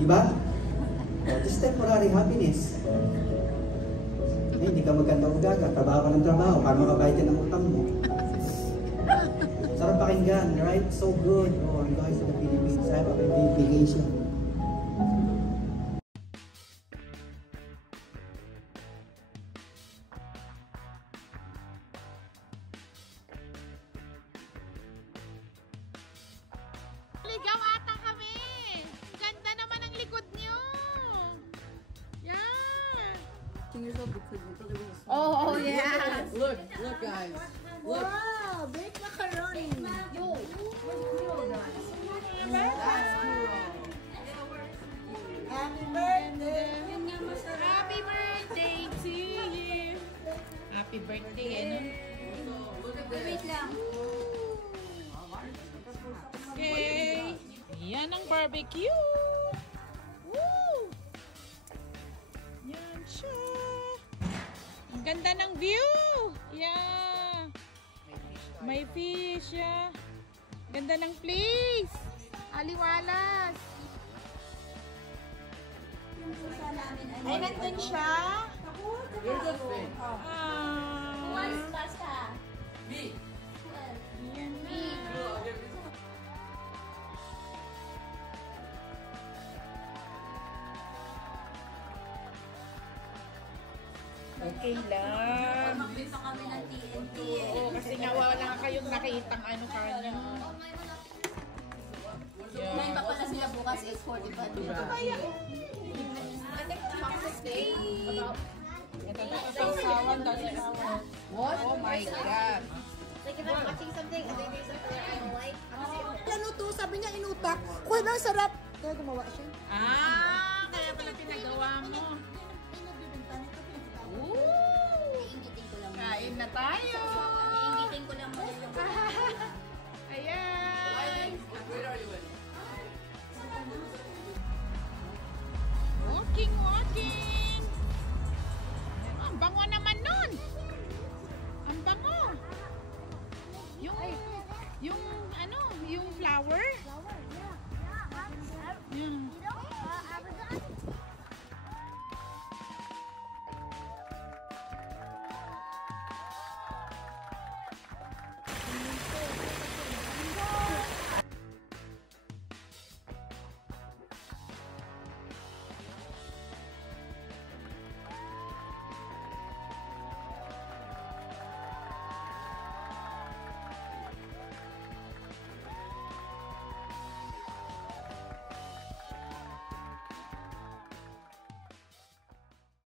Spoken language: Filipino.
Diba? Just temporary happiness. Ay, hindi ka maganda-ugaga. Trabaho ka ng trabaho para makabayad ka ng utang mo. Sarap pakinggan, right? So good. Oh, I'm going to the Philippines. I have a vacation. Ligaw ata kami. Ganda naman ang likod niyo. Yan. Oh, yeah. Look guys. Look. Wow, baked macaroni. Yo, That's cool. happy birthday. Happy birthday to you. Happy birthday, ano? Wait lang. Okay. Yan ang barbecue. Woo! Yan siya. Ang ganda ng view. Yeah. May fish, yeah. Ganda ng place. Aliwalas. Ay, nandun siya. There's a thing. Pasta? Me. Yan na. Okay lang. Magbisa kami ng TNT. Oo, kasi nga wala kayong nakitang ano kanya. May pa pala sila bukas 8:45. Ito kaya. Ito na kasawan, sawan. What? Oh my God. Like if I'm watching something and they do something I don't like, I'm gonna say, Ano to? Sabi niya inutak. Kuya ba, sarap. Kaya gumawa siya. Kaya pala pinagawa mo. Ooh! iingitin ko lang. Kain na tayo. Iingitin ko lang muna yung Ayan. Where are you?